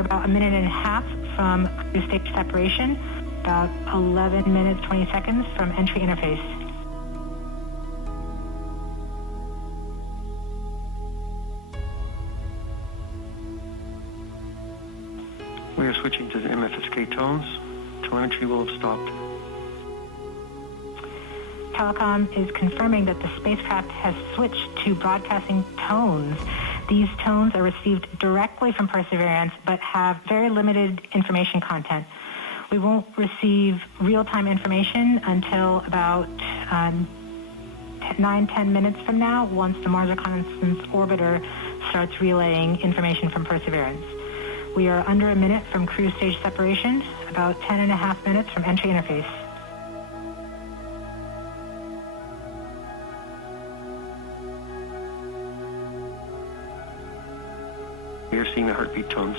We're about a minute and a half from cruise stage separation, about 11 minutes, 20 seconds from entry interface. We are switching to the MFSK tones. Telemetry will have stopped. Telecom is confirming that the spacecraft has switched to broadcasting tones. These tones are received directly from Perseverance, but have very limited information content. We won't receive real-time information until about 9-10 minutes from now, once the Mars Reconnaissance Orbiter starts relaying information from Perseverance. We are under a minute from cruise stage separation, about 10.5 minutes from entry interface. We are seeing the heartbeat tones.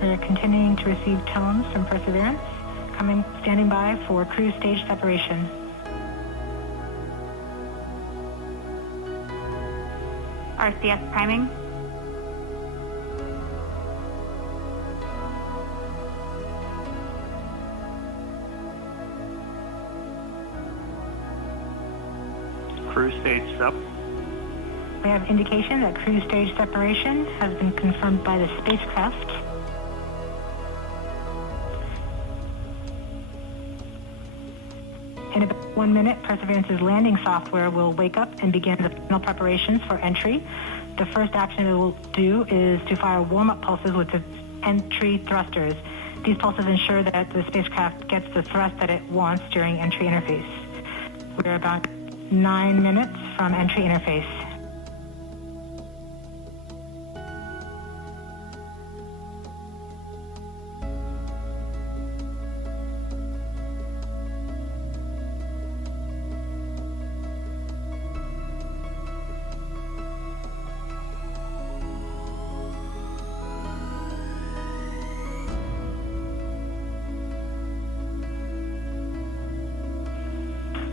We're continuing to receive tones from Perseverance, standing by for cruise stage separation. RCS priming. Cruise stage up. We have indication that cruise stage separation has been confirmed by the spacecraft. In about 1 minute, Perseverance's landing software will wake up and begin the final preparations for entry. The first action it will do is to fire warm-up pulses with its entry thrusters. These pulses ensure that the spacecraft gets the thrust that it wants during entry interface. We're about 9 minutes from entry interface.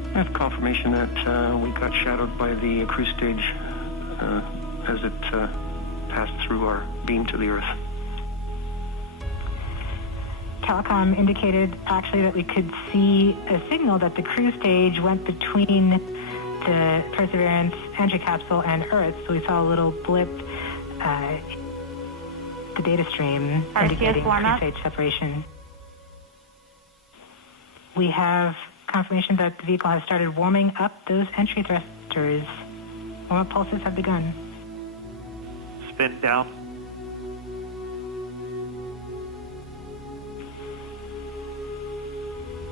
I have confirmation that we got shadowed by the cruise stage as it passed through our beam to the Earth. Telecom indicated actually that we could see a signal that the cruise stage went between the Perseverance entry capsule and Earth. So we saw a little blip, the data stream indicating cruise stage separation. We have confirmation that the vehicle has started warming up those entry thrusters. Warm-up pulses have begun. Spin down.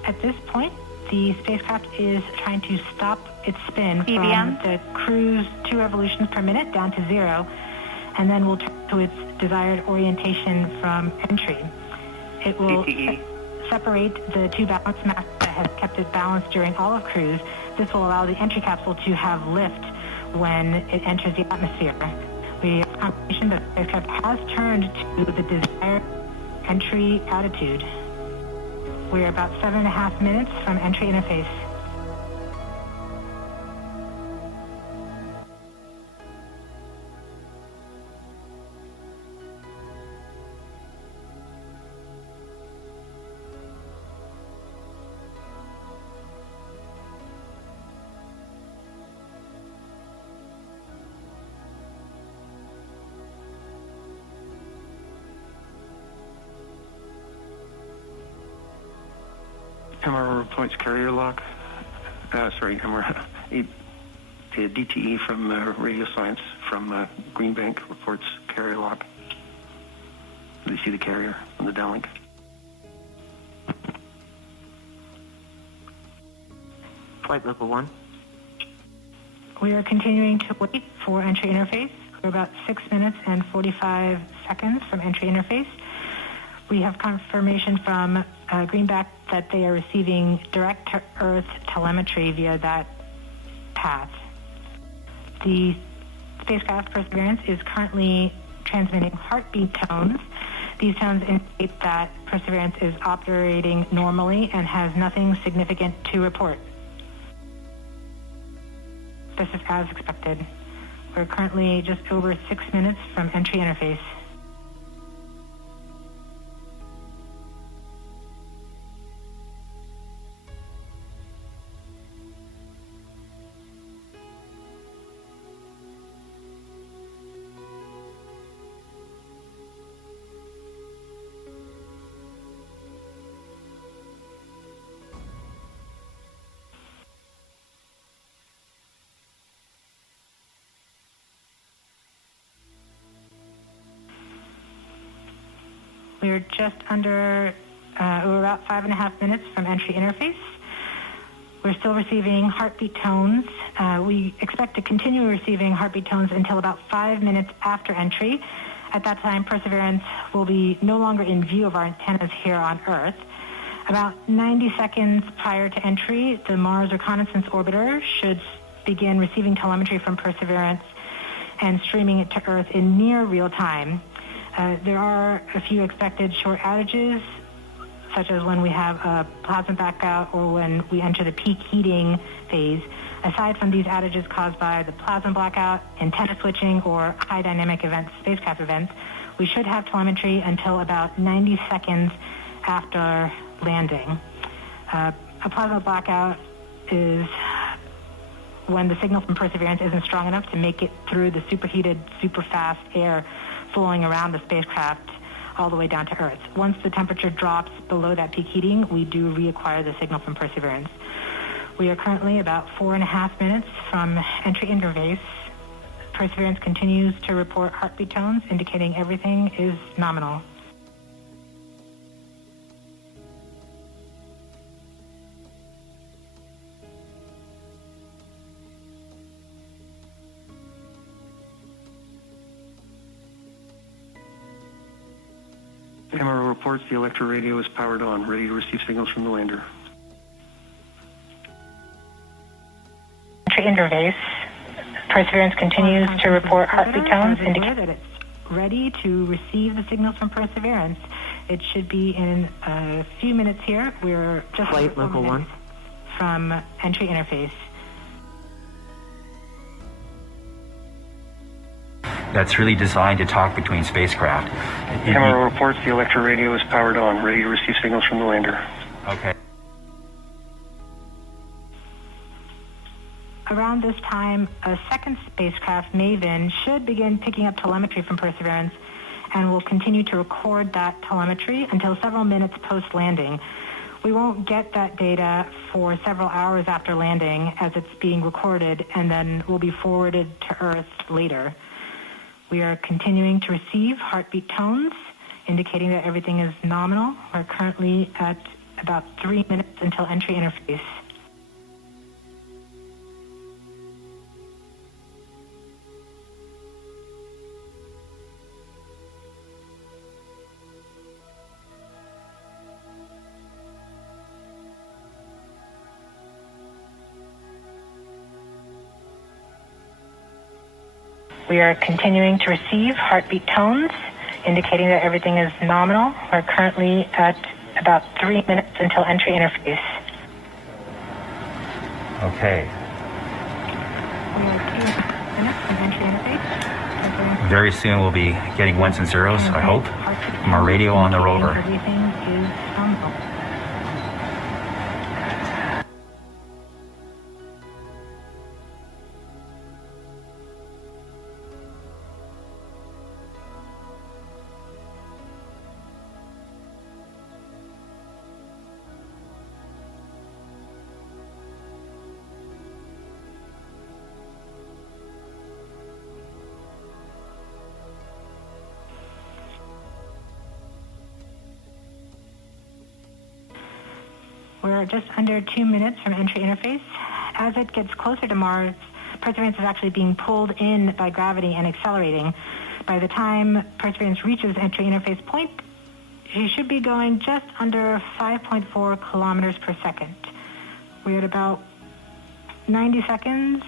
At this point, the spacecraft is trying to stop its spin from the cruise 2 revolutions per minute down to 0, and then will turn to its desired orientation from entry. It will separate the 2 balance masses that have kept it balanced during all of cruise. This will allow the entry capsule to have lift when it enters the atmosphere. We have confirmation that the spacecraft has turned to the desired entry attitude. We're about 7.5 minutes from entry interface. MR reports carrier lock. MR. DTE from Radio Science from Green Bank reports carrier lock. Do you see the carrier on the downlink? Flight level 1. We are continuing to wait for entry interface. We're about 6 minutes and 45 seconds from entry interface. We have confirmation from Greenback that they are receiving direct to Earth telemetry via that path. The spacecraft Perseverance is currently transmitting heartbeat tones. These tones indicate that Perseverance is operating normally and has nothing significant to report. This is as expected. We're currently just over 6 minutes from entry interface. We're just under, we're about 5.5 minutes from entry interface. We're still receiving heartbeat tones. We expect to continue receiving heartbeat tones until about 5 minutes after entry. At that time, Perseverance will be no longer in view of our antennas here on Earth. About 90 seconds prior to entry, the Mars Reconnaissance Orbiter should begin receiving telemetry from Perseverance and streaming it to Earth in near real time. There are a few expected short outages, such as when we have a plasma blackout or when we enter the peak heating phase. Aside from these outages caused by the plasma blackout, antenna switching, or high dynamic events, spacecraft events, we should have telemetry until about 90 seconds after landing. A plasma blackout is when the signal from Perseverance isn't strong enough to make it through the superheated, super fast air flowing around the spacecraft all the way down to Earth. Once the temperature drops below that peak heating, we do reacquire the signal from Perseverance. We are currently about 4.5 minutes from entry interface. Perseverance continues to report heartbeat tones, indicating everything is nominal. MRO reports the electro radio is powered on, ready to receive signals from the lander. Entry interface. Perseverance continues to report heartbeat tones, indicating that it's ready to receive the signals from Perseverance. It should be in a few minutes here. We're just Flight level 1 from entry interface. That's really designed to talk between spacecraft. MRO reports the electro radio is powered on, ready to receive signals from the lander. Okay. Around this time, a second spacecraft, MAVEN, should begin picking up telemetry from Perseverance and will continue to record that telemetry until several minutes post-landing. We won't get that data for several hours after landing as it's being recorded and then will be forwarded to Earth later. We are continuing to receive heartbeat tones, indicating that everything is nominal. We're currently at about 3 minutes until entry interface. We are continuing to receive heartbeat tones, indicating that everything is nominal. We're currently at about 3 minutes until entry interface. Okay. We are 2 minutes from entry interface. Very soon we'll be getting ones and zeros, I hope, from our radio on the rover. Everything is nominal. We're just under 2 minutes from entry interface. As it gets closer to Mars, Perseverance is actually being pulled in by gravity and accelerating. By the time Perseverance reaches entry interface point, she should be going just under 5.4 kilometers per second. We're at about 90 seconds